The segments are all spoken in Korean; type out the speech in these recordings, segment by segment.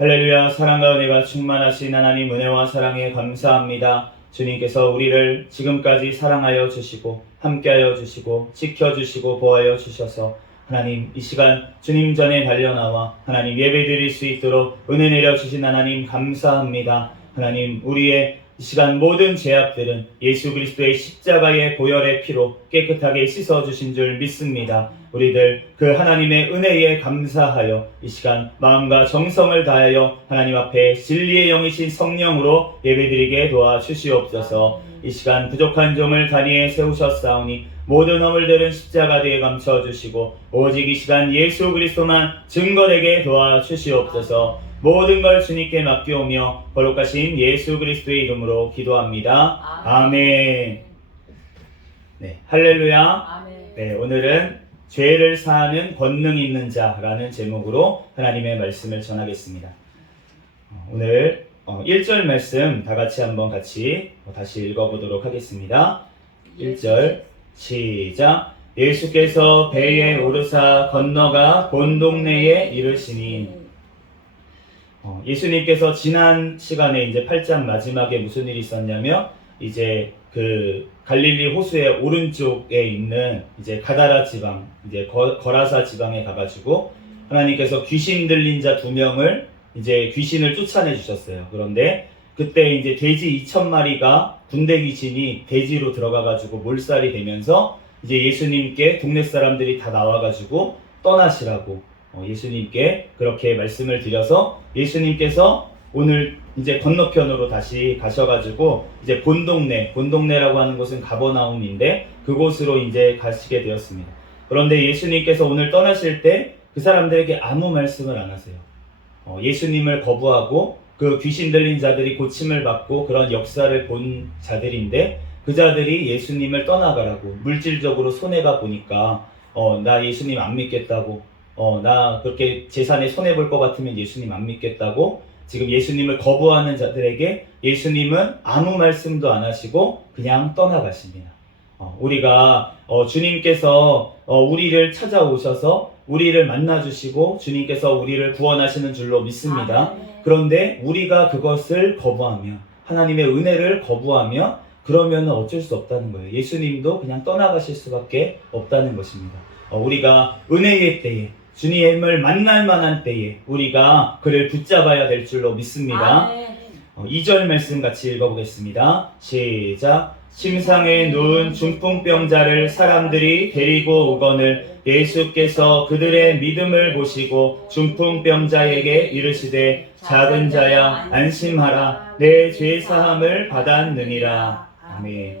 할렐루야. 사랑과 은혜가 충만하신 하나님, 은혜와 사랑에 감사합니다. 주님께서 우리를 지금까지 사랑하여 주시고 함께하여 주시고 지켜주시고 보호하여 주셔서 하나님, 이 시간 주님 전에 달려나와 하나님 예배드릴 수 있도록 은혜 내려주신 하나님 감사합니다. 하나님, 우리의 이 시간 모든 죄악들은 예수 그리스도의 십자가의 보혈의 피로 깨끗하게 씻어주신 줄 믿습니다. 우리들 그 하나님의 은혜에 감사하여 이 시간 마음과 정성을 다하여 하나님 앞에 진리의 영이신 성령으로 예배드리게 도와주시옵소서. 이 시간 부족한 종을 단위에 세우셨사오니 모든 허물들은 십자가 뒤에 감춰주시고 오직 이 시간 예수 그리스도만 증거되게 도와주시옵소서. 모든 걸 주님께 맡겨오며 거룩하신 예수 그리스도의 이름으로 기도합니다. 아멘. 네, 할렐루야. 아멘. 네, 오늘은 죄를 사하는 권능 있는 자라는 제목으로 하나님의 말씀을 전하겠습니다. 오늘 1절 말씀 다 같이 한번 다시 읽어보도록 하겠습니다. 1절 시작. 예수께서 배에 오르사 건너가 본 동네에 이르시니. 예수님께서 지난 시간에 이제 8장 마지막에 무슨 일이 있었냐면 이제 그 갈릴리 호수의 오른쪽에 있는 이제 가다라 지방, 이제 거라사 지방에 가가지고 하나님께서 귀신 들린 자 2명을 이제 귀신을 쫓아내 주셨어요. 그런데 그때 이제 돼지 2,000마리가 군대 귀신이 돼지로 들어가가지고 몰살이 되면서 이제 예수님께 동네 사람들이 다 나와가지고 떠나시라고 예수님께 그렇게 말씀을 드려서 예수님께서 오늘 이제 건너편으로 다시 가셔가지고 이제 본동네라고 하는 곳은 가버나움인데 그곳으로 이제 가시게 되었습니다. 그런데 예수님께서 오늘 떠나실 때 그 사람들에게 아무 말씀을 안 하세요. 예수님을 거부하고 그 귀신 들린 자들이 고침을 받고 그런 역사를 본 자들인데 그 자들이 예수님을 떠나가라고 물질적으로 손해가 보니까 나 예수님 안 믿겠다고 나 그렇게 재산에 손해볼 것 같으면 예수님 안 믿겠다고 지금 예수님을 거부하는 자들에게 예수님은 아무 말씀도 안 하시고 그냥 떠나가십니다. 우리가 주님께서 우리를 찾아오셔서 우리를 만나주시고 주님께서 우리를 구원하시는 줄로 믿습니다. 그런데 우리가 그것을 거부하며 하나님의 은혜를 거부하며 그러면 어쩔 수 없다는 거예요. 예수님도 그냥 떠나가실 수밖에 없다는 것입니다. 우리가 은혜의 때에 주님을 만날 만한 때에 우리가 그를 붙잡아야 될 줄로 믿습니다. 2절 말씀 같이 읽어보겠습니다. 시작. 침상에 누운 중풍병자를 사람들이 데리고 오거늘 예수께서 그들의 믿음을 보시고 중풍병자에게 이르시되 작은 자야 안심하라 내 죄사함을 받았느니라. 아멘.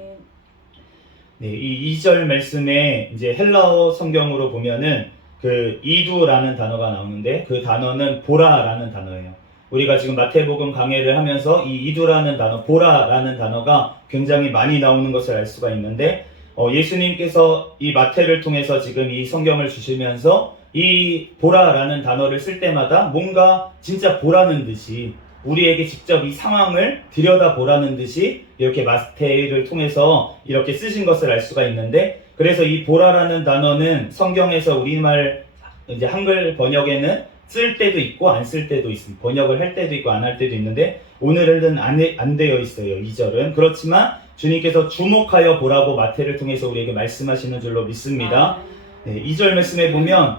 네, 이 2절 말씀에 이제 헬라어 성경으로 보면은 그 이두라는 단어가 나오는데 그 단어는 보라라는 단어예요. 우리가 지금 마태복음 강해를 하면서 이 이두라는 단어, 보라라는 단어가 굉장히 많이 나오는 것을 알 수가 있는데 예수님께서 이 마태를 통해서 지금 이 성경을 주시면서 이 보라라는 단어를 쓸 때마다 뭔가 진짜 보라는 듯이 우리에게 직접 이 상황을 들여다보라는 듯이 이렇게 마태를 통해서 이렇게 쓰신 것을 알 수가 있는데 그래서 이 보라라는 단어는 성경에서 우리말 이제 한글 번역에는 쓸 때도 있고 안 쓸 때도 있습니다. 번역을 할 때도 있고 안 할 때도 있는데 오늘은 안 되어 있어요. 2절은. 그렇지만 주님께서 주목하여 보라고 마태를 통해서 우리에게 말씀하시는 줄로 믿습니다. 네, 2절 말씀에 보면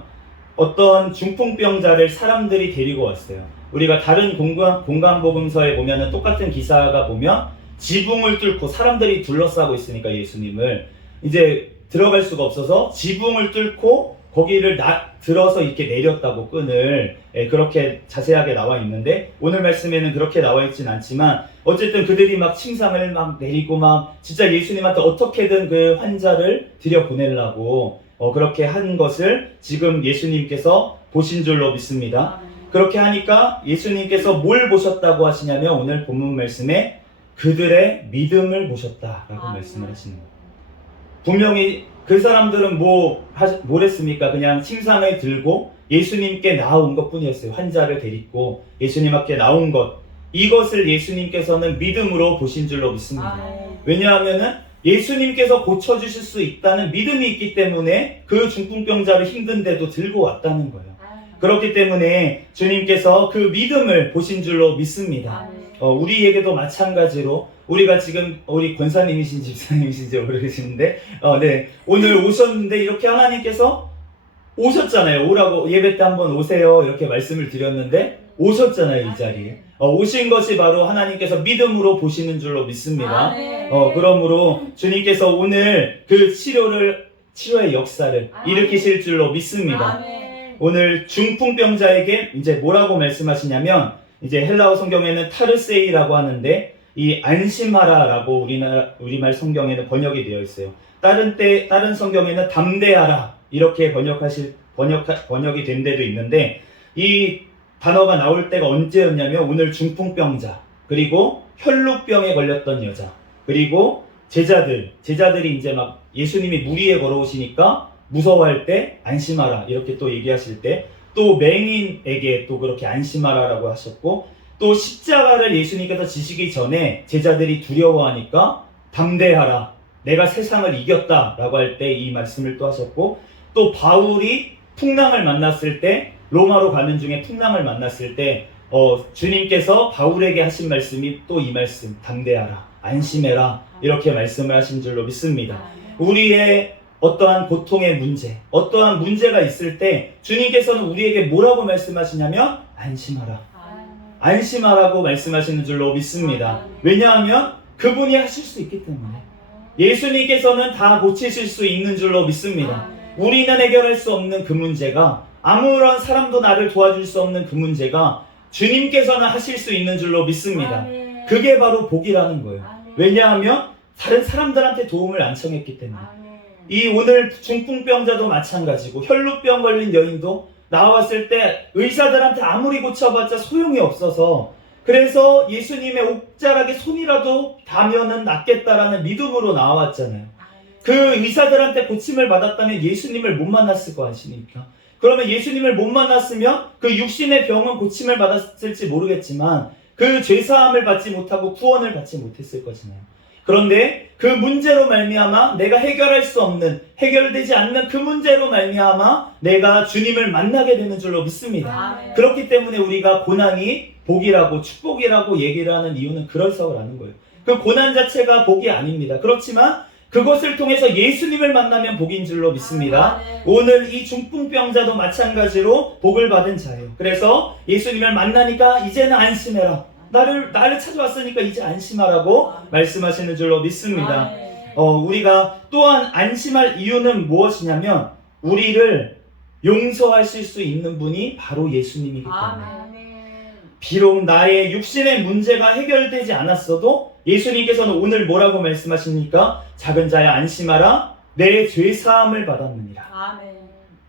어떤 중풍병자를 사람들이 데리고 왔어요. 우리가 다른 공간복음서에 보면은 똑같은 기사가 보면 지붕을 뚫고 사람들이 둘러싸고 있으니까 예수님을 이제 들어갈 수가 없어서 지붕을 뚫고 거기를 들어서 이렇게 내렸다고 끈을 그렇게 자세하게 나와 있는데 오늘 말씀에는 그렇게 나와 있진 않지만 어쨌든 그들이 막 침상을 막 내리고 막 진짜 예수님한테 어떻게든 그 환자를 들여보내려고 그렇게 한 것을 지금 예수님께서 보신 줄로 믿습니다. 그렇게 하니까 예수님께서 뭘 보셨다고 하시냐면 오늘 본문 말씀에 그들의 믿음을 보셨다라고 말씀을 하시는 거예요. 분명히 그 사람들은 뭘 했습니까? 그냥 침상을 들고 예수님께 나온 것 뿐이었어요. 환자를 데리고 예수님 앞에 나온 것. 이것을 예수님께서는 믿음으로 보신 줄로 믿습니다. 왜냐하면은 예수님께서 고쳐주실 수 있다는 믿음이 있기 때문에 그 중풍병자를 힘든데도 들고 왔다는 거예요. 그렇기 때문에 주님께서 그 믿음을 보신 줄로 믿습니다. 아멘. 우리에게도 마찬가지로 우리가 지금 우리 권사님이신지 집사님이신지 모르겠는데 네, 오늘 오셨는데 이렇게 하나님께서 오셨잖아요. 오라고 예배 때 한번 오세요 이렇게 말씀을 드렸는데 오셨잖아요. 이 자리에 오신 것이 바로 하나님께서 믿음으로 보시는 줄로 믿습니다. 아멘. 그러므로 주님께서 오늘 그 치료의 역사를 일으키실 줄로 믿습니다. 아멘. 오늘 중풍병자에게 이제 뭐라고 말씀하시냐면 이제 헬라어 성경에는 타르세이라고 하는데 이 안심하라라고 우리말 성경에는 번역이 되어 있어요. 다른 성경에는 담대하라 이렇게 번역이 된 데도 있는데 이 단어가 나올 때가 언제였냐면 오늘 중풍병자 그리고 혈루병에 걸렸던 여자 그리고 제자들이 이제 막 예수님이 물 위에 걸어오시니까 무서워할 때 안심하라 이렇게 또 얘기하실 때 또 맹인에게 또 그렇게 안심하라라고 하셨고 또 십자가를 예수님께서 지시기 전에 제자들이 두려워하니까 담대하라 내가 세상을 이겼다라고 할 때 이 말씀을 또 하셨고 또 바울이 풍랑을 만났을 때 로마로 가는 중에 풍랑을 만났을 때 주님께서 바울에게 하신 말씀이 또 이 말씀 담대하라 안심해라 이렇게 말씀을 하신 줄로 믿습니다. 우리의 어떠한 고통의 문제, 어떠한 문제가 있을 때 주님께서는 우리에게 뭐라고 말씀하시냐면 안심하라. 안심하라고 말씀하시는 줄로 믿습니다. 왜냐하면 그분이 하실 수 있기 때문에 예수님께서는 다 고치실 수 있는 줄로 믿습니다. 우리는 해결할 수 없는 그 문제가 아무런 사람도 나를 도와줄 수 없는 그 문제가 주님께서는 하실 수 있는 줄로 믿습니다. 그게 바로 복이라는 거예요. 왜냐하면 다른 사람들한테 도움을 안 청했기 때문에 이 오늘 중풍병자도 마찬가지고 혈루병 걸린 여인도 나왔을 때 의사들한테 아무리 고쳐봤자 소용이 없어서 그래서 예수님의 옷자락에 손이라도 닿으면 낫겠다라는 믿음으로 나왔잖아요. 그 의사들한테 고침을 받았다면 예수님을 못 만났을 거 아십니까? 그러면 예수님을 못 만났으면 그 육신의 병은 고침을 받았을지 모르겠지만 그 죄사함을 받지 못하고 구원을 받지 못했을 거잖아요. 그런데 그 문제로 말미암아 내가 해결할 수 없는 해결되지 않는 그 문제로 말미암아 내가 주님을 만나게 되는 줄로 믿습니다. 아멘. 그렇기 때문에 우리가 고난이 복이라고 축복이라고 얘기를 하는 이유는 그래서 라는 거예요. 그 고난 자체가 복이 아닙니다. 그렇지만 그것을 통해서 예수님을 만나면 복인 줄로 믿습니다. 아멘. 오늘 이 중풍병자도 마찬가지로 복을 받은 자예요. 그래서 예수님을 만나니까 이제는 안심해라. 나를 찾아왔으니까 이제 안심하라고 말씀하시는 줄로 믿습니다. 우리가 또한 안심할 이유는 무엇이냐면 우리를 용서하실 수 있는 분이 바로 예수님이기 때문에 비록 나의 육신의 문제가 해결되지 않았어도 예수님께서는 오늘 뭐라고 말씀하십니까? 작은 자야 안심하라 내 죄사함을 받았느니라.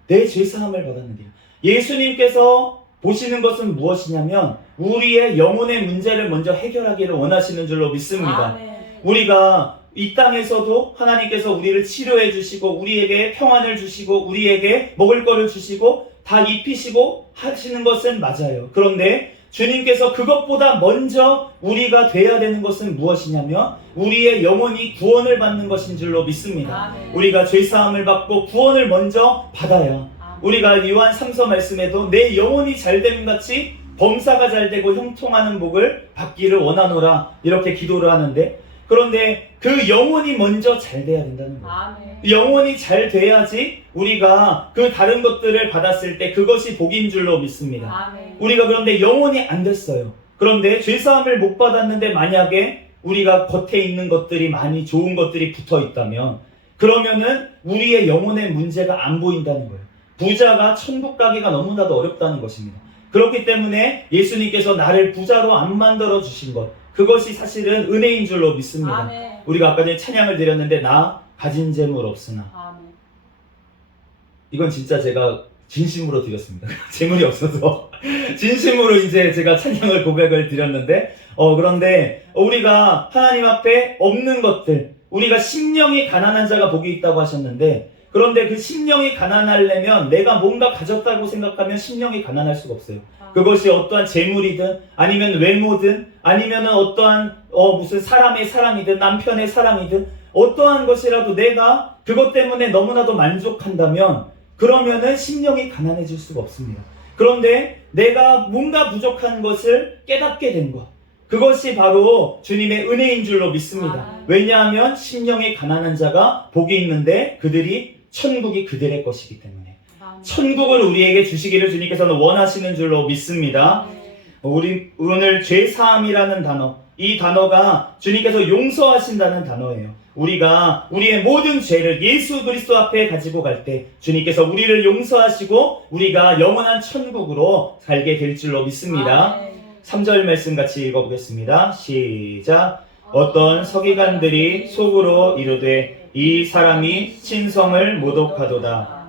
내 죄사함을 받았느니라. 예수님께서 보시는 것은 무엇이냐면 우리의 영혼의 문제를 먼저 해결하기를 원하시는 줄로 믿습니다. 우리가 이 땅에서도 하나님께서 우리를 치료해 주시고 우리에게 평안을 주시고 우리에게 먹을 거를 주시고 다 입히시고 하시는 것은 맞아요. 그런데 주님께서 그것보다 먼저 우리가 돼야 되는 것은 무엇이냐면 우리의 영혼이 구원을 받는 것인 줄로 믿습니다. 우리가 죄사함을 받고 구원을 먼저 받아야 우리가 요한 3서 말씀에도 내 영혼이 잘됨 같이 범사가 잘되고 형통하는 복을 받기를 원하노라 이렇게 기도를 하는데 그런데 그 영혼이 먼저 잘 돼야 된다는 거예요. 영혼이 잘 돼야지 우리가 그 다른 것들을 받았을 때 그것이 복인 줄로 믿습니다. 우리가 그런데 영혼이 안 됐어요. 그런데 죄사함을 못 받았는데 만약에 우리가 겉에 있는 것들이 많이 좋은 것들이 붙어 있다면 그러면은 우리의 영혼의 문제가 안 보인다는 거예요. 부자가 천국 가기가 너무나도 어렵다는 것입니다. 그렇기 때문에 예수님께서 나를 부자로 안 만들어 주신 것 그것이 사실은 은혜인 줄로 믿습니다. 우리가 아까 전에 찬양을 드렸는데 나 가진 재물 없으나 이건 진짜 제가 진심으로 드렸습니다. 재물이 없어서 진심으로 이제 제가 찬양을 고백을 드렸는데 그런데 우리가 하나님 앞에 없는 것들 우리가 심령이 가난한 자가 복이 있다고 하셨는데 그런데 그 심령이 가난하려면 내가 뭔가 가졌다고 생각하면 심령이 가난할 수가 없어요. 그것이 어떠한 재물이든 아니면 외모든 아니면 어떠한 무슨 사람의 사랑이든 남편의 사랑이든 어떠한 것이라도 내가 그것 때문에 너무나도 만족한다면 그러면은 심령이 가난해질 수가 없습니다. 그런데 내가 뭔가 부족한 것을 깨닫게 된 것, 그것이 바로 주님의 은혜인 줄로 믿습니다. 왜냐하면 심령이 가난한 자가 복이 있는데 그들이 천국이 그들의 것이기 때문에 천국을 우리에게 주시기를 주님께서는 원하시는 줄로 믿습니다. 우리 오늘 죄사함이라는 단어, 이 단어가 주님께서 용서하신다는 단어예요. 우리가 우리의 모든 죄를 예수 그리스도 앞에 가지고 갈 때 주님께서 우리를 용서하시고 우리가 영원한 천국으로 살게 될 줄로 믿습니다. 3절 말씀 같이 읽어보겠습니다. 시작. 어떤 서기관들이 속으로 이르되 이 사람이 신성을 모독하도다.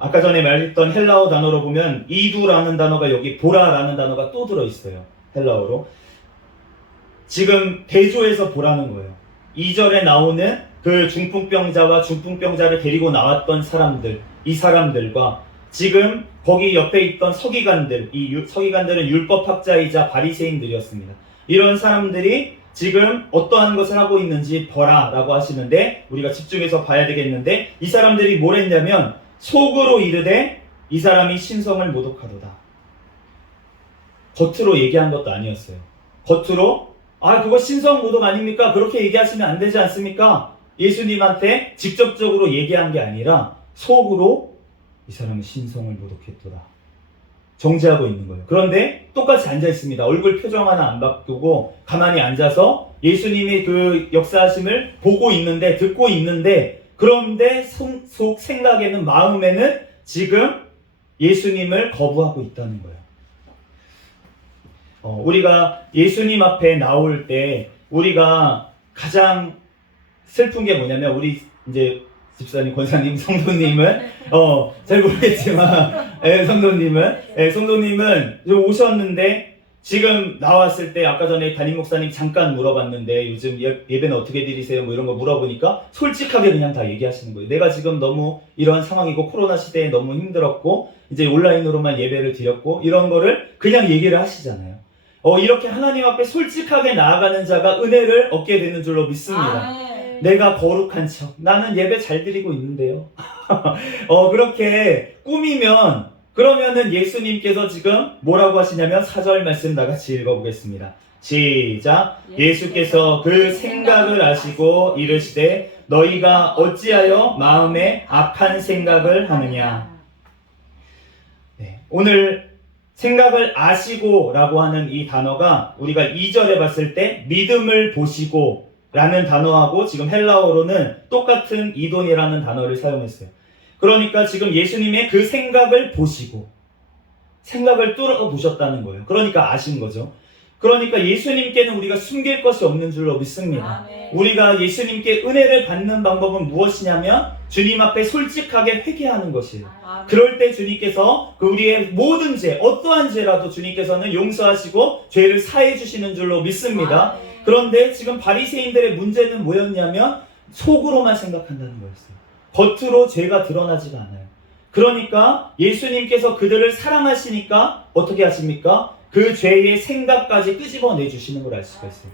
아까 전에 말했던 헬라어 단어로 보면 이두라는 단어가 여기 보라라는 단어가 또 들어있어요. 헬라어로. 지금 대조해서 보라는 거예요. 2절에 나오는 그 중풍병자와 중풍병자를 데리고 나왔던 사람들, 이 사람들과 지금 거기 옆에 있던 서기관들, 이 서기관들은 율법학자이자 바리새인들이었습니다. 이런 사람들이 지금 어떠한 것을 하고 있는지 보라라고 하시는데 우리가 집중해서 봐야 되겠는데 이 사람들이 뭘 했냐면 속으로 이르되 이 사람이 신성을 모독하도다. 겉으로 얘기한 것도 아니었어요. 겉으로 그거 신성 모독 아닙니까? 그렇게 얘기하시면 안 되지 않습니까? 예수님한테 직접적으로 얘기한 게 아니라 속으로 이 사람은 신성을 모독했도다. 정죄하고 있는 거예요. 그런데 똑같이 앉아 있습니다. 얼굴 표정 하나 안 바꾸고 가만히 앉아서 예수님이 그 역사하심을 보고 있는데, 듣고 있는데, 그런데 속 생각에는, 마음에는 지금 예수님을 거부하고 있다는 거예요. 우리가 예수님 앞에 나올 때 우리가 가장 슬픈 게 뭐냐면 우리 이제 집사님, 권사님, 성도님은 잘 모르겠지만 성도님은 오셨는데 지금 나왔을 때 아까 전에 담임 목사님 잠깐 물어봤는데 요즘 예배는 어떻게 드리세요? 뭐 이런 거 물어보니까 솔직하게 그냥 다 얘기하시는 거예요. 내가 지금 너무 이런 상황이고 코로나 시대에 너무 힘들었고 이제 온라인으로만 예배를 드렸고 이런 거를 그냥 얘기를 하시잖아요. 이렇게 하나님 앞에 솔직하게 나아가는 자가 은혜를 얻게 되는 줄로 믿습니다. 내가 거룩한 척, 나는 예배 잘 드리고 있는데요. 그렇게 꾸미면 그러면은 예수님께서 지금 뭐라고 하시냐면 4절 말씀 다 같이 읽어보겠습니다. 시작. 예수께서 그 생각을 아시고 이르시되 너희가 어찌하여 마음에 악한 생각을 하느냐. 네, 오늘 생각을 아시고 라고 하는 이 단어가 우리가 2절에 봤을 때 믿음을 보시고 라는 단어하고 지금 헬라어로는 똑같은 이돈이라는 단어를 사용했어요. 그러니까 지금 예수님의 그 생각을 보시고 생각을 뚫어보셨다는 거예요. 그러니까 아신 거죠. 그러니까 예수님께는 우리가 숨길 것이 없는 줄로 믿습니다. 우리가 예수님께 은혜를 받는 방법은 무엇이냐면 주님 앞에 솔직하게 회개하는 것이에요. 그럴 때 주님께서 우리의 모든 죄, 어떠한 죄라도 주님께서는 용서하시고 죄를 사해 주시는 줄로 믿습니다. 그런데 지금 바리새인들의 문제는 뭐였냐면 속으로만 생각한다는 거였어요. 겉으로 죄가 드러나지가 않아요. 그러니까 예수님께서 그들을 사랑하시니까 어떻게 하십니까? 그 죄의 생각까지 끄집어내 주시는 걸 알 수가 있어요.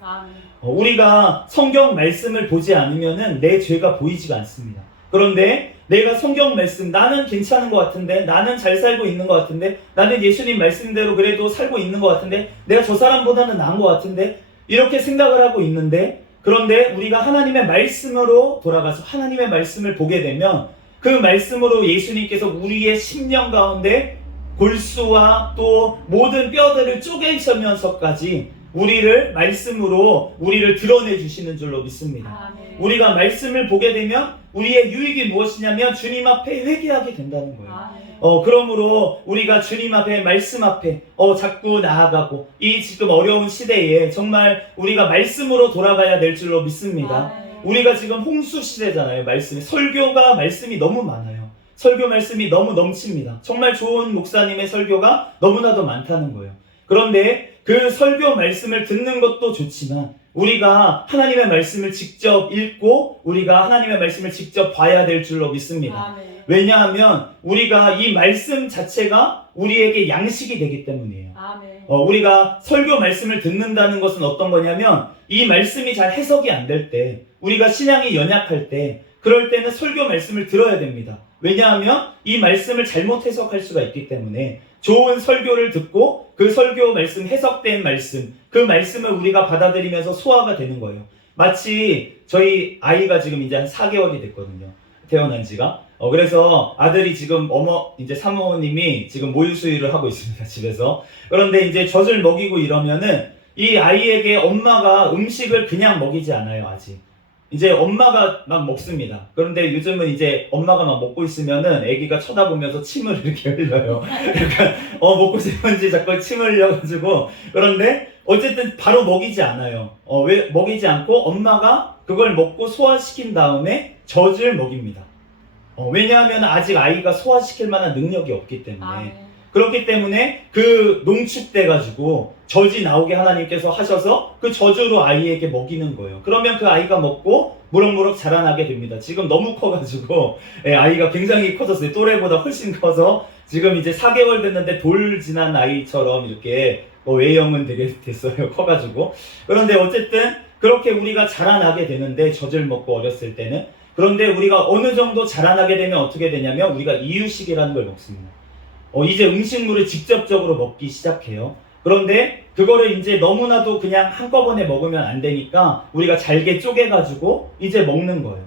우리가 성경 말씀을 보지 않으면은 내 죄가 보이지가 않습니다. 그런데 내가 성경 말씀, 나는 괜찮은 것 같은데, 나는 잘 살고 있는 것 같은데, 나는 예수님 말씀대로 그래도 살고 있는 것 같은데, 내가 저 사람보다는 나은 것 같은데, 이렇게 생각을 하고 있는데, 그런데 우리가 하나님의 말씀으로 돌아가서 하나님의 말씀을 보게 되면 그 말씀으로 예수님께서 우리의 심령 가운데 골수와 또 모든 뼈들을 쪼개시면서까지 우리를 말씀으로 우리를 드러내 주시는 줄로 믿습니다. 우리가 말씀을 보게 되면 우리의 유익이 무엇이냐면 주님 앞에 회개하게 된다는 거예요. 그러므로 우리가 주님 앞에 말씀 앞에 자꾸 나아가고 이 지금 어려운 시대에 정말 우리가 말씀으로 돌아가야 될 줄로 믿습니다. 우리가 지금 홍수 시대잖아요. 설교가 말씀이 너무 많아요. 설교 말씀이 너무 넘칩니다. 정말 좋은 목사님의 설교가 너무나도 많다는 거예요. 그런데 그 설교 말씀을 듣는 것도 좋지만 우리가 하나님의 말씀을 직접 읽고 우리가 하나님의 말씀을 직접 봐야 될 줄로 믿습니다. 왜냐하면 우리가 이 말씀 자체가 우리에게 양식이 되기 때문이에요. 우리가 설교 말씀을 듣는다는 것은 어떤 거냐면 이 말씀이 잘 해석이 안 될 때, 우리가 신앙이 연약할 때, 그럴 때는 설교 말씀을 들어야 됩니다. 왜냐하면 이 말씀을 잘못 해석할 수가 있기 때문에 좋은 설교를 듣고 그 설교 말씀, 해석된 말씀, 그 말씀을 우리가 받아들이면서 소화가 되는 거예요. 마치 저희 아이가 지금 이제 한 4개월이 됐거든요. 태어난 지가. 그래서 아들이 지금 이제 사모님이 지금 모유수유를 하고 있습니다, 집에서. 그런데 이제 젖을 먹이고 이러면은 이 아이에게 엄마가 음식을 그냥 먹이지 않아요, 아직. 이제 엄마가 막 먹습니다. 그런데 요즘은 이제 엄마가 막 먹고 있으면은 아기가 쳐다보면서 침을 이렇게 흘려요. 그러니까 먹고 싶은지 자꾸 침을 흘려가지고. 그런데 어쨌든 바로 먹이지 않아요. 왜 먹이지 않고 엄마가 그걸 먹고 소화시킨 다음에 젖을 먹입니다. 왜냐하면 아직 아이가 소화시킬 만한 능력이 없기 때문에. 그렇기 때문에 그 농축돼가지고 젖이 나오게 하나님께서 하셔서 그 젖으로 아이에게 먹이는 거예요. 그러면 그 아이가 먹고 무럭무럭 자라나게 됩니다. 지금 너무 커가지고 아이가 굉장히 커졌어요. 또래보다 훨씬 커서 지금 이제 4개월 됐는데 돌 지난 아이처럼 이렇게 외형은 되게 됐어요. 커가지고. 그런데 어쨌든 그렇게 우리가 자라나게 되는데 젖을 먹고 어렸을 때는. 그런데 우리가 어느 정도 자라나게 되면 어떻게 되냐면 우리가 이유식이라는 걸 먹습니다. 이제 음식물을 직접적으로 먹기 시작해요. 그런데 그거를 이제 너무나도 그냥 한꺼번에 먹으면 안 되니까 우리가 잘게 쪼개가지고 이제 먹는 거예요.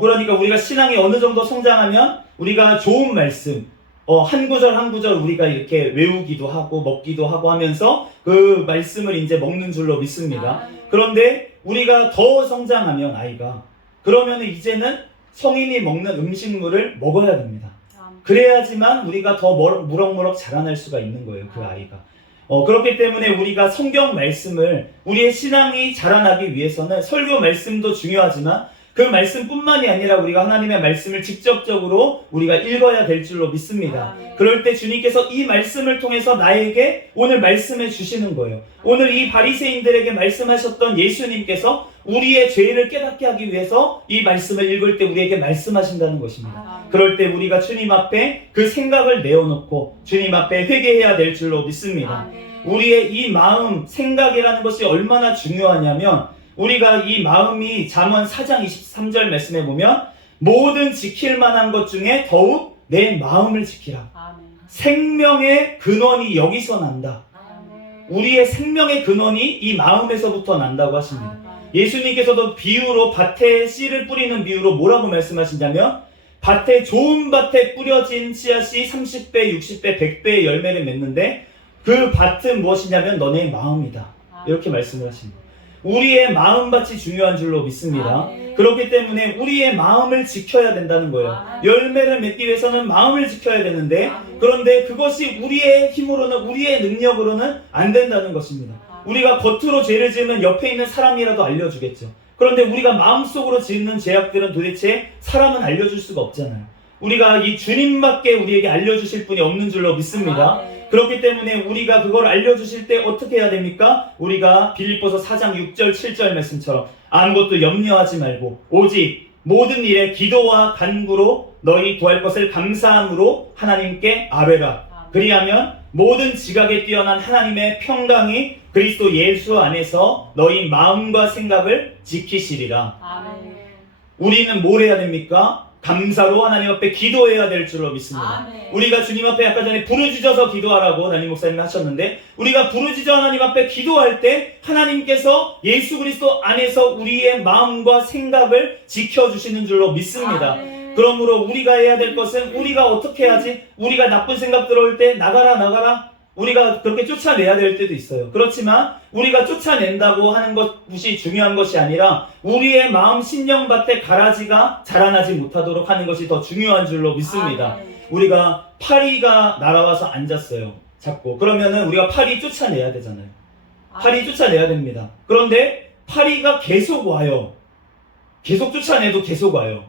그러니까 우리가 신앙이 어느 정도 성장하면 우리가 좋은 말씀, 한 구절 한 구절 우리가 이렇게 외우기도 하고 먹기도 하고 하면서 그 말씀을 이제 먹는 줄로 믿습니다. 그런데 우리가 더 성장하면 아이가, 그러면 이제는 성인이 먹는 음식물을 먹어야 됩니다. 그래야지만 우리가 더 무럭무럭 자라날 수가 있는 거예요, 그 아이가. 그렇기 때문에 우리가 성경 말씀을, 우리의 신앙이 자라나기 위해서는 설교 말씀도 중요하지만 그 말씀뿐만이 아니라 우리가 하나님의 말씀을 직접적으로 우리가 읽어야 될 줄로 믿습니다. 그럴 때 주님께서 이 말씀을 통해서 나에게 오늘 말씀해 주시는 거예요. 오늘 이 바리새인들에게 말씀하셨던 예수님께서 우리의 죄를 깨닫게 하기 위해서 이 말씀을 읽을 때 우리에게 말씀하신다는 것입니다. 그럴 때 우리가 주님 앞에 그 생각을 내어놓고 주님 앞에 회개해야 될 줄로 믿습니다. 우리의 이 마음, 생각이라는 것이 얼마나 중요하냐면 우리가 이 마음이 잠언 4장 23절 말씀에 보면 모든 지킬 만한 것 중에 더욱 내 마음을 지키라. 생명의 근원이 여기서 난다. 우리의 생명의 근원이 이 마음에서부터 난다고 하십니다. 예수님께서도 비유로 밭에 씨를 뿌리는 비유로 뭐라고 말씀하시냐면 밭에 좋은 밭에 뿌려진 씨앗이 30배, 60배, 100배의 열매를 맺는데 그 밭은 무엇이냐면 너네 마음이다. 이렇게 말씀을 하십니다. 우리의 마음밭이 중요한 줄로 믿습니다. 그렇기 때문에 우리의 마음을 지켜야 된다는 거예요. 열매를 맺기 위해서는 마음을 지켜야 되는데 그런데 그것이 우리의 힘으로는 우리의 능력으로는 안 된다는 것입니다. 우리가 겉으로 죄를 지으면 옆에 있는 사람이라도 알려주겠죠. 그런데 우리가 마음속으로 짓는 죄악들은 도대체 사람은 알려줄 수가 없잖아요. 우리가 이 주님밖에 우리에게 알려주실 분이 없는 줄로 믿습니다. 그렇기 때문에 우리가 그걸 알려주실 때 어떻게 해야 됩니까? 우리가 빌립보서 4장 6절 7절 말씀처럼 아무것도 염려하지 말고 오직 모든 일에 기도와 간구로 너희 구할 것을 감사함으로 하나님께 아뢰라. 그리하면 모든 지각에 뛰어난 하나님의 평강이 그리스도 예수 안에서 너희 마음과 생각을 지키시리라. 아멘. 우리는 뭘 해야 됩니까? 감사로 하나님 앞에 기도해야 될 줄로 믿습니다. 아멘. 우리가 주님 앞에 아까 전에 부르짖어서 기도하라고 담임 목사님이 하셨는데 우리가 부르짖어 하나님 앞에 기도할 때 하나님께서 예수 그리스도 안에서 우리의 마음과 생각을 지켜주시는 줄로 믿습니다. 아멘. 그러므로 우리가 해야 될 것은 우리가 어떻게 해야지? 우리가 나쁜 생각 들어올 때 나가라 우리가 그렇게 쫓아내야 될 때도 있어요. 그렇지만 우리가 쫓아낸다고 하는 것이 중요한 것이 아니라 우리의 마음 심령밭에 가라지가 자라나지 못하도록 하는 것이 더 중요한 줄로 믿습니다. 우리가 파리가 날아와서 앉았어요. 자꾸. 그러면은 우리가 파리 쫓아내야 되잖아요. 파리 쫓아내야 됩니다. 그런데 파리가 계속 와요. 계속 쫓아내도 계속 와요.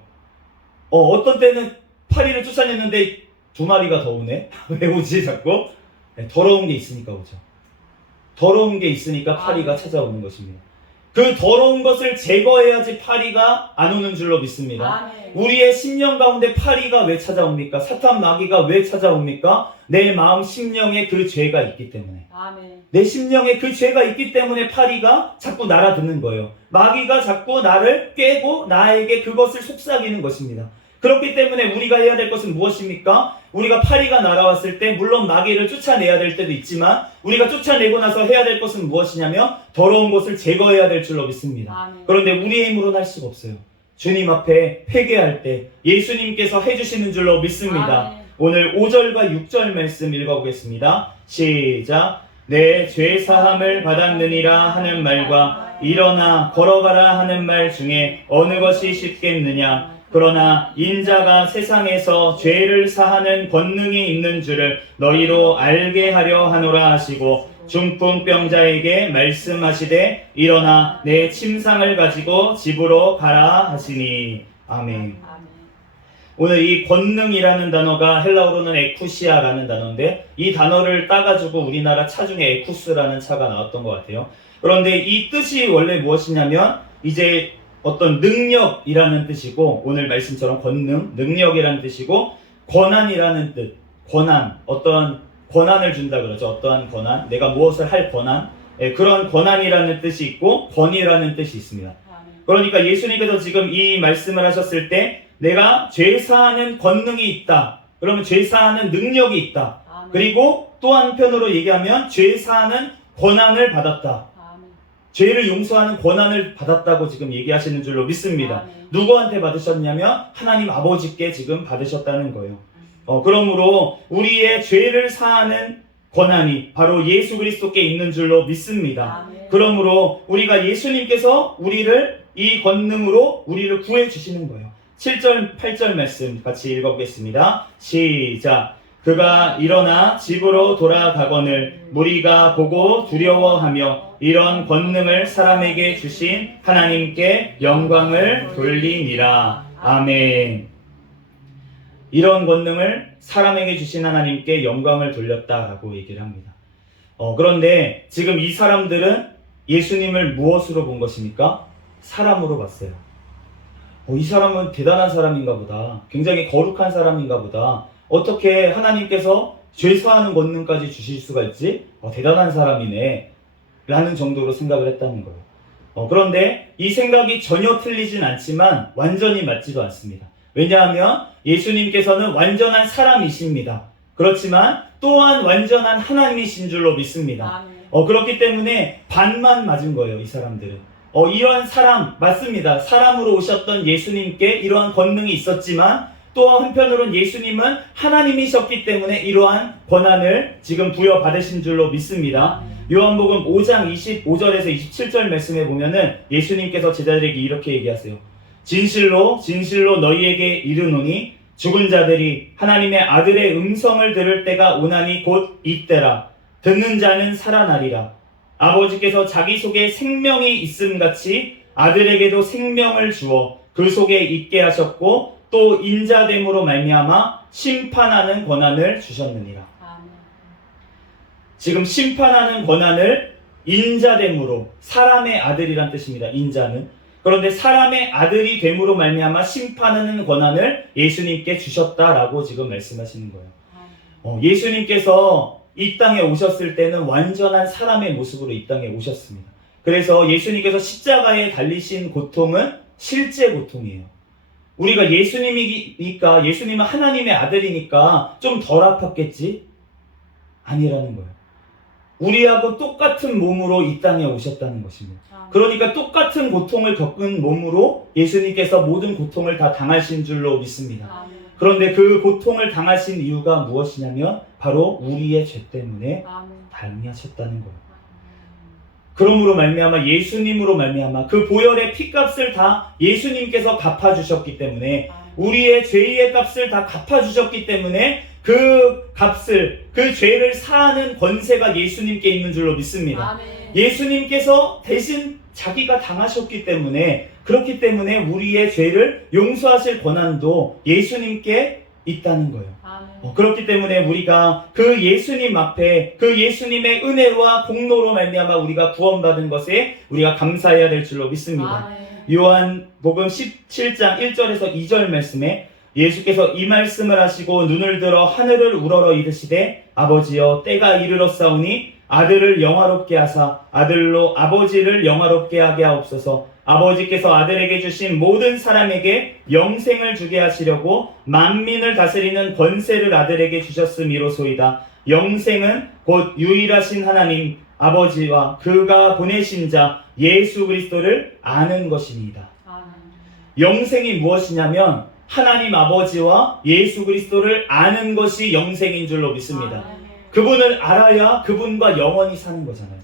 어떤 때는 파리를 쫓아냈는데 2마리가 더 오네? 왜 오지 자꾸? 더러운 게 있으니까 오죠. 더러운 게 있으니까 파리가 찾아오는 것입니다. 그 더러운 것을 제거해야지 파리가 안 오는 줄로 믿습니다. 우리의 심령 가운데 파리가 왜 찾아옵니까? 사탄 마귀가 왜 찾아옵니까? 내 마음 심령에 그 죄가 있기 때문에. 내 심령에 그 죄가 있기 때문에 파리가 자꾸 날아드는 거예요. 마귀가 자꾸 나를 깨고 나에게 그것을 속삭이는 것입니다. 그렇기 때문에 우리가 해야 될 것은 무엇입니까? 우리가 파리가 날아왔을 때 물론 마귀를 쫓아내야 될 때도 있지만 우리가 쫓아내고 나서 해야 될 것은 무엇이냐면 더러운 것을 제거해야 될 줄로 믿습니다. 아멘. 그런데 우리의 힘으로는 할 수가 없어요. 주님 앞에 회개할 때 예수님께서 해주시는 줄로 믿습니다. 아멘. 오늘 5절과 6절 말씀 읽어보겠습니다. 시작. 내 죄 사함을 받았느니라 하는 말과 일어나 걸어가라 하는 말 중에 어느 것이 쉽겠느냐? 그러나 인자가 세상에서 죄를 사하는 권능이 있는 줄을 너희로 알게 하려 하노라 하시고 중풍병자에게 말씀하시되 일어나 내 침상을 가지고 집으로 가라 하시니. 아멘. 아멘. 오늘 이 권능이라는 단어가 헬라어로는 에쿠시아라는 단어인데 이 단어를 따가지고 우리나라 차 중에 에쿠스라는 차가 나왔던 것 같아요. 그런데 이 뜻이 원래 무엇이냐면 이제 어떤 능력이라는 뜻이고 오늘 말씀처럼 권능, 능력이라는 뜻이고 권한이라는 뜻, 권한, 어떤 권한을 준다 그러죠. 어떠한 권한, 내가 무엇을 할 권한, 그런 권한이라는 뜻이 있고 권위라는 뜻이 있습니다. 그러니까 예수님께서 지금 이 말씀을 하셨을 때 내가 죄사하는 권능이 있다. 그러면 죄사하는 능력이 있다. 아멘. 그리고 또 한편으로 얘기하면 죄사하는 권한을 받았다. 아멘. 죄를 용서하는 권한을 받았다고 지금 얘기하시는 줄로 믿습니다. 아멘. 누구한테 받으셨냐면 하나님 아버지께 지금 받으셨다는 거예요. 그러므로 우리의 죄를 사하는 권한이 바로 예수 그리스도께 있는 줄로 믿습니다. 아멘. 그러므로 우리가 예수님께서 우리를 이 권능으로 우리를 구해 주시는 거예요. 7절, 8절 말씀 같이 읽어보겠습니다. 시작. 그가 일어나 집으로 돌아가거늘 무리가 보고 두려워하며 이런 권능을 사람에게 주신 하나님께 영광을 돌리니라. 아멘. 이런 권능을 사람에게 주신 하나님께 영광을 돌렸다라고 얘기를 합니다. 그런데 지금 이 사람들은 예수님을 무엇으로 본 것입니까? 사람으로 봤어요. 이 사람은 대단한 사람인가 보다. 굉장히 거룩한 사람인가 보다. 어떻게 하나님께서 죄 사하는 권능까지 주실 수가 있지? 대단한 사람이네. 라는 정도로 생각을 했다는 거예요. 그런데 이 생각이 전혀 틀리진 않지만 완전히 맞지도 않습니다. 왜냐하면 예수님께서는 완전한 사람이십니다. 그렇지만 또한 완전한 하나님이신 줄로 믿습니다. 그렇기 때문에 반만 맞은 거예요, 이 사람들은. 이러한 사람, 맞습니다. 사람으로 오셨던 예수님께 이러한 권능이 있었지만 또 한편으로는 예수님은 하나님이셨기 때문에 이러한 권한을 지금 부여받으신 줄로 믿습니다. 요한복음 5장 25절에서 27절 말씀에 보면은 예수님께서 제자들에게 이렇게 얘기하세요. 진실로 진실로 너희에게 이르노니 죽은 자들이 하나님의 아들의 음성을 들을 때가 오나니 곧 이때라. 듣는 자는 살아나리라. 아버지께서 자기 속에 생명이 있음같이 아들에게도 생명을 주어 그 속에 있게 하셨고 또 인자됨으로 말미암아 심판하는 권한을 주셨느니라. 지금 심판하는 권한을 인자됨으로, 사람의 아들이란 뜻입니다. 인자는. 그런데 사람의 아들이 됨으로 말미암아 심판하는 권한을 예수님께 주셨다라고 지금 말씀하시는 거예요. 예수님께서 이 땅에 오셨을 때는 완전한 사람의 모습으로 이 땅에 오셨습니다. 그래서 예수님께서 십자가에 달리신 고통은 실제 고통이에요. 우리가 예수님이니까, 예수님은 하나님의 아들이니까 좀 덜 아팠겠지? 아니라는 거예요. 우리하고 똑같은 몸으로 이 땅에 오셨다는 것입니다. 그러니까 똑같은 고통을 겪은 몸으로 예수님께서 모든 고통을 다 당하신 줄로 믿습니다. 그런데 그 고통을 당하신 이유가 무엇이냐면 바로 우리의 죄 때문에 당하셨다는 거예요. 그러므로 말미암아 예수님으로 말미암아 그 보혈의 피값을 다 예수님께서 갚아주셨기 때문에 우리의 죄의 값을 다 갚아주셨기 때문에 그 값을, 그 죄를 사하는 권세가 예수님께 있는 줄로 믿습니다. 예수님께서 대신 자기가 당하셨기 때문에, 그렇기 때문에 우리의 죄를 용서하실 권한도 예수님께 있다는 거예요. 그렇기 때문에 우리가 그 예수님 앞에 그 예수님의 은혜와 공로로 말미암아 우리가 구원받은 것에 우리가 감사해야 될 줄로 믿습니다. 요한복음 17장 1절에서 2절 말씀에 예수께서 이 말씀을 하시고 눈을 들어 하늘을 우러러 이르시되 아버지여 때가 이르렀사오니 아들을 영화롭게 하사 아들로 아버지를 영화롭게 하게 하옵소서. 아버지께서 아들에게 주신 모든 사람에게 영생을 주게 하시려고 만민을 다스리는 권세를 아들에게 주셨음이로소이다. 영생은 곧 유일하신 하나님 아버지와 그가 보내신 자 예수 그리스도를 아는 것입니다. 영생이 무엇이냐면 하나님 아버지와 예수 그리스도를 아는 것이 영생인 줄로 믿습니다. 그분을 알아야 그분과 영원히 사는 거잖아요.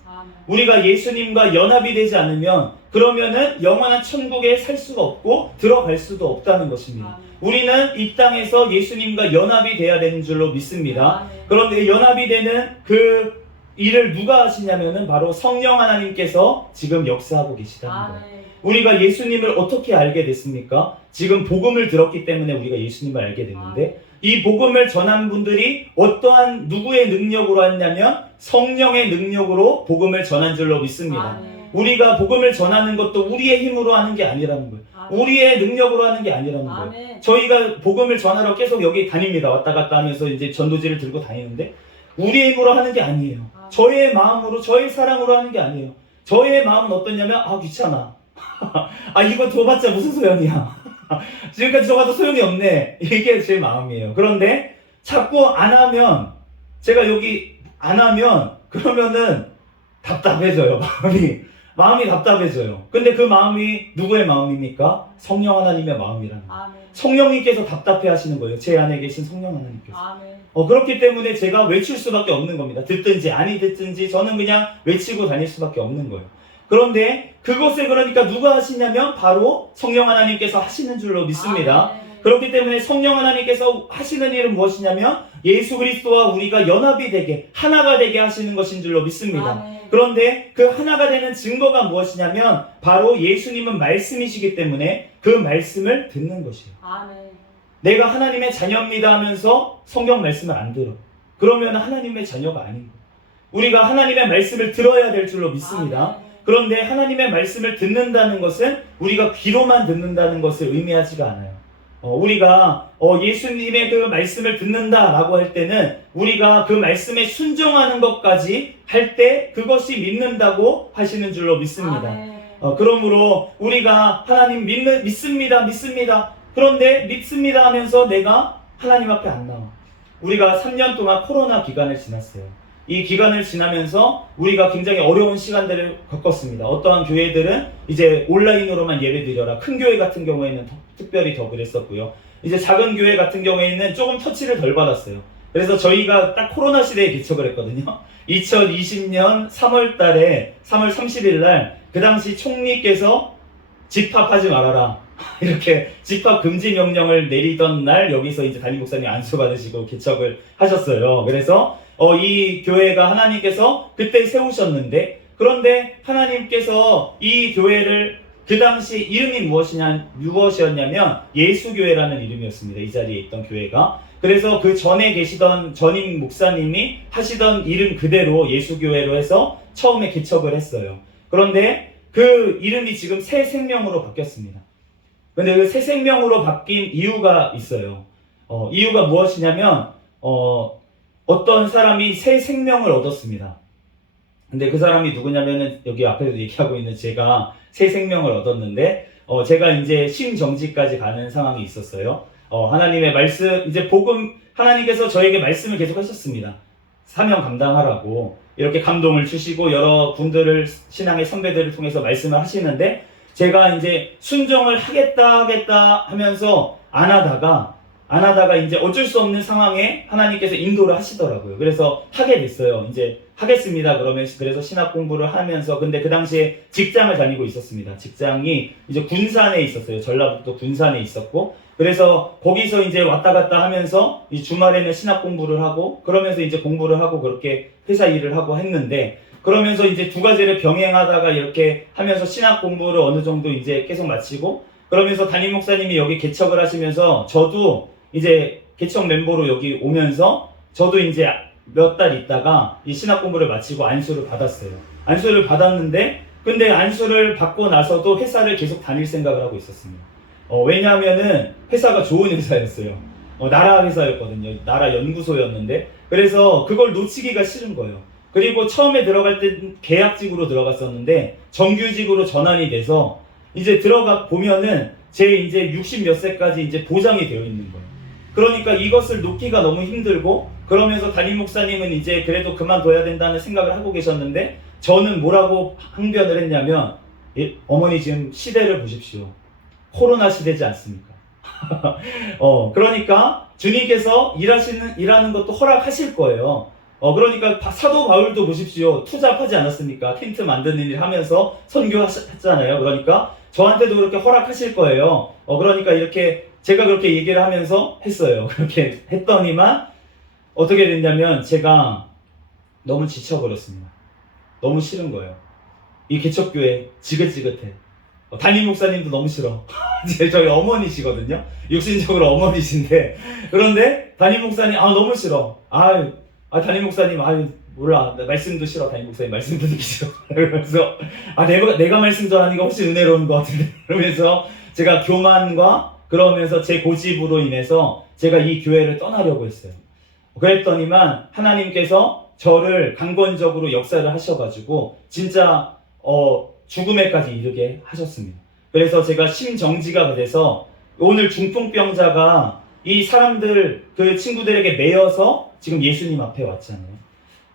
우리가 예수님과 연합이 되지 않으면 그러면은 영원한 천국에 살 수가 없고 들어갈 수도 없다는 것입니다. 우리는 이 땅에서 예수님과 연합이 돼야 되는 줄로 믿습니다. 그런데 연합이 되는 그 일을 누가 하시냐면은 바로 성령 하나님께서 지금 역사하고 계시다는 거예요. 우리가 예수님을 어떻게 알게 됐습니까? 지금 복음을 들었기 때문에 우리가 예수님을 알게 됐는데 이 복음을 전한 분들이 어떠한 누구의 능력으로 했냐면 성령의 능력으로 복음을 전한 줄로 믿습니다. 우리가 복음을 전하는 것도 우리의 힘으로 하는 게 아니라는 거예요. 우리의 능력으로 하는 게 아니라는 거예요. 저희가 복음을 전하러 계속 여기 다닙니다. 왔다 갔다 하면서 이제 전도지를 들고 다니는데 우리의 힘으로 하는 게 아니에요. 저의 마음으로, 저의 사랑으로 하는 게 아니에요. 저의 마음은 어떠냐면 귀찮아. 이거 줘봤자 무슨 소용이야. 지금까지 줘봐도 소용이 없네. 이게 제 마음이에요. 그런데 자꾸 안 하면, 제가 여기 안 하면 그러면은 답답해져요. 마음이 답답해져요. 근데 그 마음이 누구의 마음입니까? 성령 하나님의 마음이라는 거예요. 성령님께서 답답해 하시는 거예요. 제 안에 계신 성령 하나님께서. 그렇기 때문에 제가 외칠 수밖에 없는 겁니다. 듣든지 아니 듣든지 저는 그냥 외치고 다닐 수밖에 없는 거예요. 그런데 그것을 그러니까 누가 하시냐면 바로 성령 하나님께서 하시는 줄로 믿습니다. 그렇기 때문에 성령 하나님께서 하시는 일은 무엇이냐면 예수 그리스도와 우리가 연합이 되게 하나가 되게 하시는 것인 줄로 믿습니다. 그런데 그 하나가 되는 증거가 무엇이냐면 바로 예수님은 말씀이시기 때문에 그 말씀을 듣는 것이에요. 내가 하나님의 자녀입니다 하면서 성경 말씀을 안 들어. 그러면 하나님의 자녀가 아닌 거예요. 우리가 하나님의 말씀을 들어야 될 줄로 믿습니다. 그런데 하나님의 말씀을 듣는다는 것은 우리가 귀로만 듣는다는 것을 의미하지가 않아요. 우리가 예수님의 그 말씀을 듣는다라고 할 때는 우리가 그 말씀에 순종하는 것까지 할 때 그것이 믿는다고 하시는 줄로 믿습니다. 그러므로 우리가 하나님 믿습니다. 그런데 믿습니다 하면서 내가 하나님 앞에 안 나와. 우리가 3년 동안 코로나 기간을 지났어요. 이 기간을 지나면서 우리가 굉장히 어려운 시간들을 겪었습니다. 어떠한 교회들은 이제 온라인으로만 예배드려라. 큰 교회 같은 경우에는 특별히 더 그랬었고요. 이제 작은 교회 같은 경우에는 조금 터치를 덜 받았어요. 그래서 저희가 딱 코로나 시대에 개척을 했거든요. 2020년 3월 달에 3월 30일 날 그 당시 총리께서 집합하지 말아라. 이렇게 집합 금지 명령을 내리던 날 여기서 이제 담임 목사님 안수 받으시고 개척을 하셨어요. 그래서 이 교회가 하나님께서 그때 세우셨는데 그런데 하나님께서 이 교회를 그 당시 이름이 무엇이었냐면 예수교회라는 이름이었습니다. 이 자리에 있던 교회가. 그래서 그 전에 계시던 전임 목사님이 하시던 이름 그대로 예수교회로 해서 처음에 개척을 했어요. 그런데 그 이름이 지금 새 생명으로 바뀌었습니다. 근데 그 새 생명으로 바뀐 이유가 있어요. 이유가 무엇이냐면 어떤 사람이 새 생명을 얻었습니다. 근데 그 사람이 누구냐면은 여기 앞에서 얘기하고 있는 제가 새 생명을 얻었는데 제가 이제 심정지까지 가는 상황이 있었어요. 하나님의 말씀, 이제 복음, 하나님께서 저에게 말씀을 계속 하셨습니다. 사명 감당하라고 이렇게 감동을 주시고 여러 분들을 신앙의 선배들을 통해서 말씀을 하시는데 제가 이제 순종을 하겠다 하면서 안 하다가 이제 어쩔 수 없는 상황에 하나님께서 인도를 하시더라고요. 그래서 하게 됐어요. 이제 하겠습니다. 그래서 신학 공부를 하면서 근데 그 당시에 직장을 다니고 있었습니다. 직장이 이제 군산에 있었어요. 전라북도 군산에 있었고 그래서 거기서 이제 왔다 갔다 하면서 이 주말에는 신학 공부를 하고 그러면서 이제 공부를 하고 그렇게 회사 일을 하고 했는데 그러면서 이제 두 가지를 병행하다가 이렇게 하면서 신학 공부를 어느 정도 이제 계속 마치고 그러면서 담임 목사님이 여기 개척을 하시면서 저도 이제 개척 멤버로 여기 오면서 저도 이제 몇 달 있다가 이 신학 공부를 마치고 안수를 받았어요. 안수를 받았는데 근데 안수를 받고 나서도 회사를 계속 다닐 생각을 하고 있었습니다. 왜냐하면은 회사가 좋은 회사였어요. 나라 회사였거든요. 나라 연구소였는데 그래서 그걸 놓치기가 싫은 거예요. 그리고 처음에 들어갈 때 계약직으로 들어갔었는데 정규직으로 전환이 돼서 이제 들어가 보면은 제 이제 60 몇 세까지 이제 보장이 되어 있는 거예요. 그러니까 이것을 놓기가 너무 힘들고, 그러면서 담임 목사님은 이제 그래도 그만둬야 된다는 생각을 하고 계셨는데, 저는 뭐라고 항변을 했냐면, 어머니 지금 시대를 보십시오. 코로나 시대지 않습니까? 그러니까 주님께서 일하는 것도 허락하실 거예요. 그러니까 사도 바울도 보십시오. 투잡하지 않았습니까? 텐트 만드는 일 하면서 선교했잖아요. 그러니까 저한테도 그렇게 허락하실 거예요. 그러니까 이렇게 제가 그렇게 얘기를 하면서 했어요. 그렇게 했더니만 어떻게 됐냐면 제가 너무 지쳐버렸습니다. 너무 싫은 거예요. 이 개척교회 지긋지긋해. 담임 목사님도 너무 싫어. 저희 어머니시거든요. 육신적으로 어머니신데, 그런데 담임 목사님 너무 싫어. 담임 목사님 몰라, 말씀도 싫어. 담임 목사님 말씀 듣기 싫어. 그러면서 내가 말씀 전하니까 훨씬 은혜로운 것 같은데, 그러면서 제가 교만과 그러면서 제 고집으로 인해서 제가 이 교회를 떠나려고 했어요. 그랬더니만 하나님께서 저를 강권적으로 역사를 하셔가지고 진짜 죽음에까지 이르게 하셨습니다. 그래서 제가 심정지가 돼서 오늘 중풍병자가 이 사람들 그 친구들에게 매여서 지금 예수님 앞에 왔잖아요.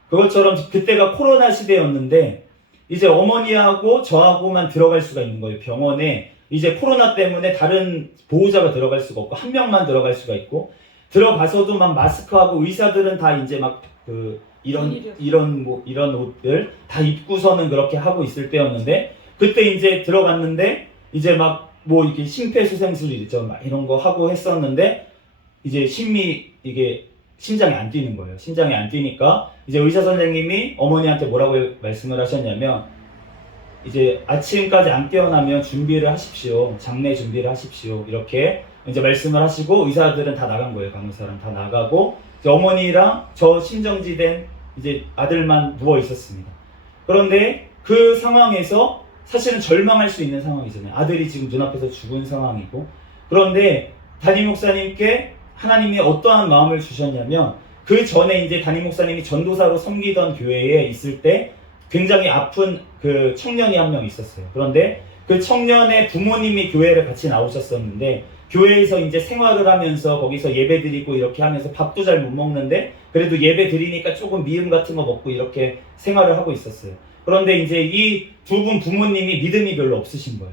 그것처럼 그때가 코로나 시대였는데 이제 어머니하고 저하고만 들어갈 수가 있는 거예요. 병원에 이제 코로나 때문에 다른 보호자가 들어갈 수가 없고 한 명만 들어갈 수가 있고, 들어가서도 막 마스크하고 의사들은 다 이제 막 이런 옷들 다 입고서는 그렇게 하고 있을 때였는데, 그때 이제 들어갔는데 이제 막 이렇게 심폐소생술 있죠, 막 이런 거 하고 했었는데 이제 이게 심장이 안 뛰는 거예요. 심장이 안 뛰니까 이제 의사 선생님이 어머니한테 뭐라고 말씀을 하셨냐면, 이제 아침까지 안 깨어나면 준비를 하십시오. 장례 준비를 하십시오. 이렇게 이제 말씀을 하시고 의사들은 다 나간 거예요. 간호사랑 다 나가고 이제 어머니랑 저 심정지된 이제 아들만 누워 있었습니다. 그런데 그 상황에서 사실은 절망할 수 있는 상황이잖아요. 아들이 지금 눈앞에서 죽은 상황이고, 그런데 담임 목사님께 하나님이 어떠한 마음을 주셨냐면, 그 전에 이제 담임 목사님이 전도사로 섬기던 교회에 있을 때 굉장히 아픈 그 청년이 한 명 있었어요. 그런데 그 청년의 부모님이 교회를 같이 나오셨었는데, 교회에서 이제 생활을 하면서 거기서 예배 드리고 이렇게 하면서 밥도 잘 못 먹는데 그래도 예배 드리니까 조금 미음 같은 거 먹고 이렇게 생활을 하고 있었어요. 그런데 이제 이 두 분 부모님이 믿음이 별로 없으신 거예요.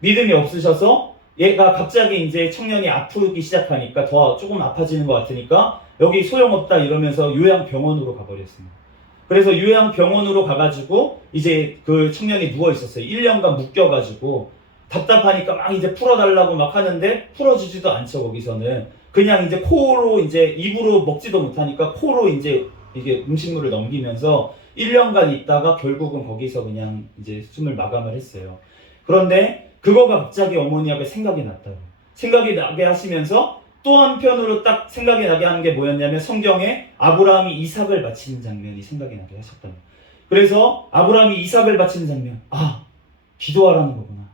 믿음이 없으셔서 얘가 갑자기 이제 청년이 아프기 시작하니까 더 조금 아파지는 것 같으니까 여기 소용없다 이러면서 요양병원으로 가버렸습니다. 그래서 요양병원으로 가가지고 이제 그 청년이 누워 있었어요. 1년간 묶여가지고 답답하니까 막 이제 풀어달라고 막 하는데 풀어주지도 않죠. 거기서는 그냥 이제 코로 이제 입으로 먹지도 못하니까 코로 이제 이게 음식물을 넘기면서 1년간 있다가 결국은 거기서 그냥 이제 숨을 마감을 했어요. 그런데 그거가 갑자기 어머니하고 생각이 났다고. 생각이 나게 하시면서 또 한편으로 딱 생각이 나게 하는 게 뭐였냐면, 성경에 아브라함이 이삭을 바치는 장면이 생각이 나게 하셨다는 거예요. 그래서 아브라함이 이삭을 바치는 장면, 기도하라는 거구나.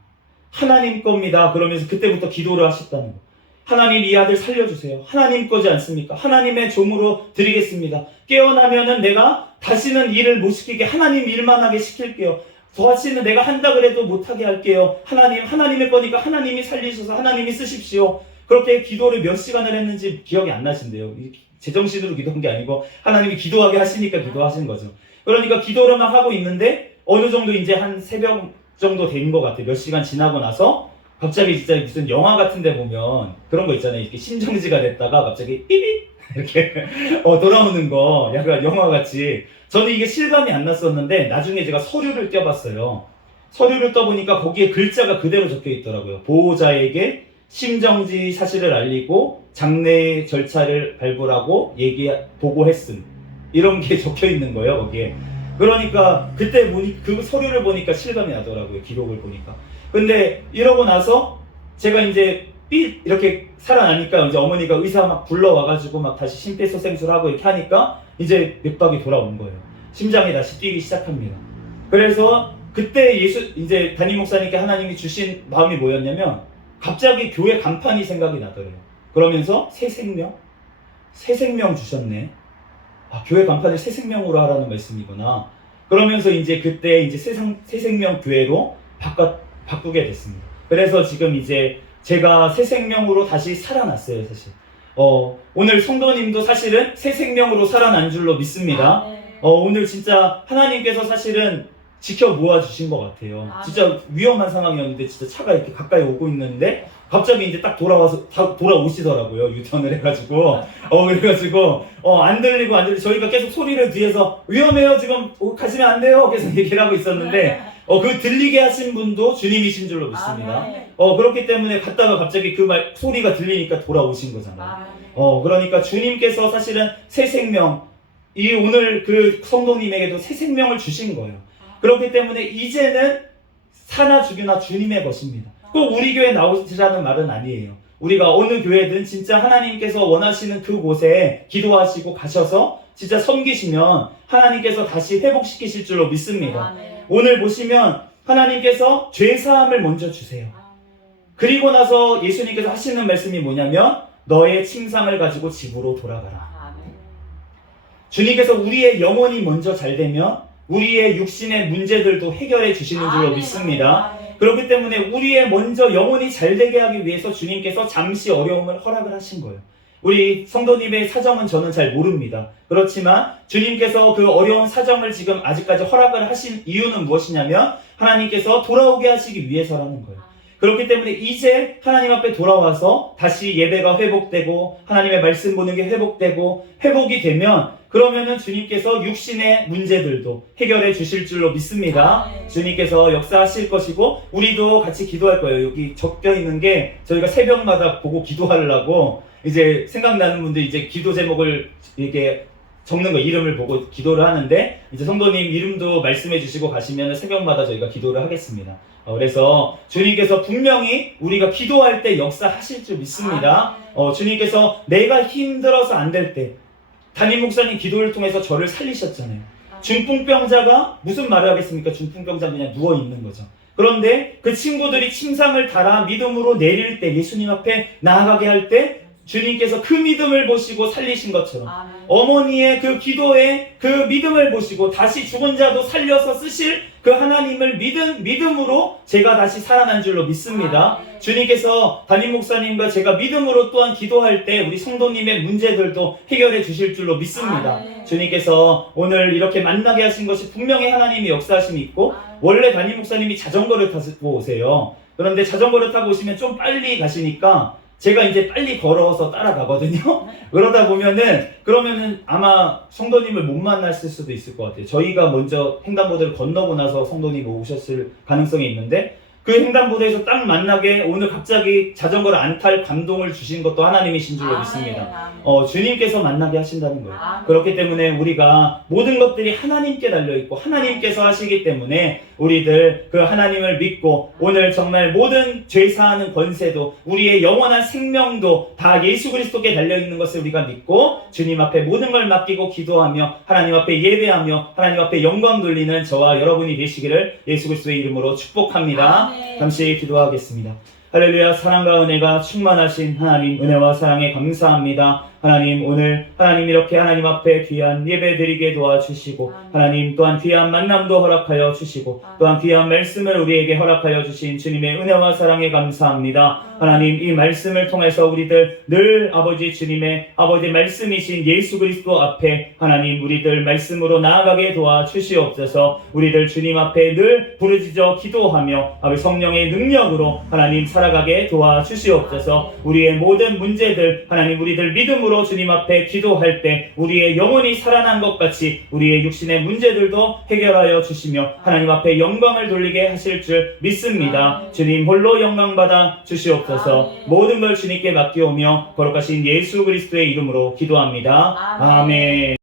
하나님 겁니다. 그러면서 그때부터 기도를 하셨다는 거. 하나님 이 아들 살려주세요. 하나님 거지 않습니까? 하나님의 종으로 드리겠습니다. 깨어나면은 내가 다시는 일을 못 시키게 하나님 일만 하게 시킬게요. 다시는 내가 한다 그래도 못하게 할게요. 하나님의 거니까 하나님이 살리셔서 하나님이 쓰십시오. 그렇게 기도를 몇 시간을 했는지 기억이 안 나신대요. 제정신으로 기도한 게 아니고 하나님이 기도하게 하시니까 기도하신 거죠. 그러니까 기도를 막 하고 있는데 어느 정도 이제 한 새벽 정도 된 것 같아요. 몇 시간 지나고 나서 갑자기 진짜 무슨 영화 같은 데 보면 그런 거 있잖아요. 이렇게 심정지가 됐다가 갑자기 삐빅 이렇게 돌아오는 거, 약간 영화 같이. 저는 이게 실감이 안 났었는데 나중에 제가 서류를 떼봤어요. 서류를 떠보니까 거기에 글자가 그대로 적혀 있더라고요. 보호자에게 심정지 사실을 알리고 장례 절차를 발부하고 보고했음, 이런 게 적혀 있는 거예요. 거기에. 그러니까 그때 그 서류를 보니까 실감이 나더라고요. 기록을 보니까. 근데 이러고 나서 제가 이제 이렇게 살아나니까 이제 어머니가 의사 막 불러와가지고 막 다시 심폐소생술하고 이렇게 하니까 이제 맥박이 돌아온 거예요. 심장이 다시 뛰기 시작합니다. 그래서 그때 이제 담임 목사님께 하나님이 주신 마음이 뭐였냐면, 갑자기 교회 간판이 생각이 나더래요. 그러면서 새 생명 주셨네. 교회 간판을 새 생명으로 하라는 말씀이구나. 그러면서 이제 그때 이제 새 생명 교회로 바꾸게 됐습니다. 그래서 지금 이제 제가 새 생명으로 다시 살아났어요, 사실. 오늘 성도님도 사실은 새 생명으로 살아난 줄로 믿습니다. 오늘 진짜 하나님께서 사실은 지켜 모아주신 것 같아요. 진짜 위험한 상황이었는데 진짜 차가 이렇게 가까이 오고 있는데 갑자기 이제 딱 돌아오시더라고요. 유턴을 해가지고. 그래가지고, 안 들리고 저희가 계속 소리를 뒤에서 위험해요. 지금 가시면 안 돼요. 계속 얘기를 하고 있었는데, 그 들리게 하신 분도 주님이신 줄로 믿습니다. 그렇기 때문에 갔다가 갑자기 그 소리가 들리니까 돌아오신 거잖아요. 그러니까 주님께서 사실은 새 생명, 오늘 그 성도님에게도 새 생명을 주신 거예요. 그렇기 때문에 이제는 사나 죽이나 주님의 것입니다. 꼭 우리 교회 나오시라는 말은 아니에요. 우리가 어느 교회든 진짜 하나님께서 원하시는 그곳에 기도하시고 가셔서 진짜 섬기시면 하나님께서 다시 회복시키실 줄로 믿습니다. 오늘 보시면 하나님께서 죄사함을 먼저 주세요. 그리고 나서 예수님께서 하시는 말씀이 뭐냐면 너의 침상을 가지고 집으로 돌아가라. 주님께서 우리의 영혼이 먼저 잘 되면 우리의 육신의 문제들도 해결해 주시는 줄로 믿습니다. 그렇기 때문에 우리의 먼저 영혼이 잘 되게 하기 위해서 주님께서 잠시 어려움을 허락을 하신 거예요. 우리 성도님의 사정은 저는 잘 모릅니다. 그렇지만 주님께서 그 어려운 사정을 지금 아직까지 허락을 하신 이유는 무엇이냐면 하나님께서 돌아오게 하시기 위해서라는 거예요. 그렇기 때문에 이제 하나님 앞에 돌아와서 다시 예배가 회복되고 하나님의 말씀 보는 게 회복되고 회복이 되면 그러면은 주님께서 육신의 문제들도 해결해 주실 줄로 믿습니다. 주님께서 역사하실 것이고 우리도 같이 기도할 거예요. 여기 적혀 있는 게 저희가 새벽마다 보고 기도하려고 이제 생각나는 분들 이제 기도 제목을 이렇게 적는 거 이름을 보고 기도를 하는데 이제 성도님 이름도 말씀해 주시고 가시면 새벽마다 저희가 기도를 하겠습니다. 그래서 주님께서 분명히 우리가 기도할 때 역사하실 줄 믿습니다. 주님께서 내가 힘들어서 안 될 때 담임 목사님 기도를 통해서 저를 살리셨잖아요. 중풍병자가 무슨 말을 하겠습니까? 중풍병자 그냥 누워있는 거죠. 그런데 그 친구들이 침상을 달아 믿음으로 내릴 때 예수님 앞에 나아가게 할 때 주님께서 그 믿음을 보시고 살리신 것처럼 어머니의 그 기도에 그 믿음을 보시고 다시 죽은 자도 살려서 쓰실 그 하나님을 믿음으로 제가 다시 살아난 줄로 믿습니다. 주님께서 담임 목사님과 제가 믿음으로 또한 기도할 때 우리 성도님의 문제들도 해결해 주실 줄로 믿습니다. 주님께서 오늘 이렇게 만나게 하신 것이 분명히 하나님의 역사하심이 있고 원래 담임 목사님이 자전거를 타고 오세요. 그런데 자전거를 타고 오시면 좀 빨리 가시니까 제가 이제 빨리 걸어서 따라가거든요. 그러다 그러면은 아마 성도님을 못 만났을 수도 있을 것 같아요. 저희가 먼저 횡단보도를 건너고 나서 성도님이 오셨을 가능성이 있는데 그 횡단보도에서 딱 만나게 오늘 갑자기 자전거를 안 탈 감동을 주신 것도 하나님이신 줄로 믿습니다. 주님께서 만나게 하신다는 거예요. 그렇기 때문에 우리가 모든 것들이 하나님께 달려있고 하나님께서 하시기 때문에 우리들 그 하나님을 믿고 오늘 정말 모든 죄사하는 권세도 우리의 영원한 생명도 다 예수 그리스도께 달려있는 것을 우리가 믿고 주님 앞에 모든 걸 맡기고 기도하며 하나님 앞에 예배하며 하나님 앞에 영광 돌리는 저와 여러분이 되시기를 예수 그리스도의 이름으로 축복합니다. 잠시 기도하겠습니다. 할렐루야. 사랑과 은혜가 충만하신 하나님, 은혜와 사랑에 감사합니다. 하나님, 오늘 하나님 이렇게 하나님 앞에 귀한 예배 드리게 도와주시고 하나님 또한 귀한 만남도 허락하여 주시고 또한 귀한 말씀을 우리에게 허락하여 주신 주님의 은혜와 사랑에 감사합니다. 하나님, 이 말씀을 통해서 우리들 늘 아버지 주님의 아버지 말씀이신 예수 그리스도 앞에 하나님 우리들 말씀으로 나아가게 도와주시옵소서. 우리들 주님 앞에 늘 부르짖어 기도하며 아버지 성령의 능력으로 하나님 살아가게 도와주시옵소서. 우리의 모든 문제들 하나님 우리들 믿음으로 주님 앞에 기도할 때 우리의 영혼이 살아난 것 같이 우리의 육신의 문제들도 해결하여 주시며 하나님 앞에 영광을 돌리게 하실 줄 믿습니다. 주님 홀로 영광받아 주시옵소서. 모든 걸 주님께 맡기오며 거룩하신 예수 그리스도의 이름으로 기도합니다. 아멘.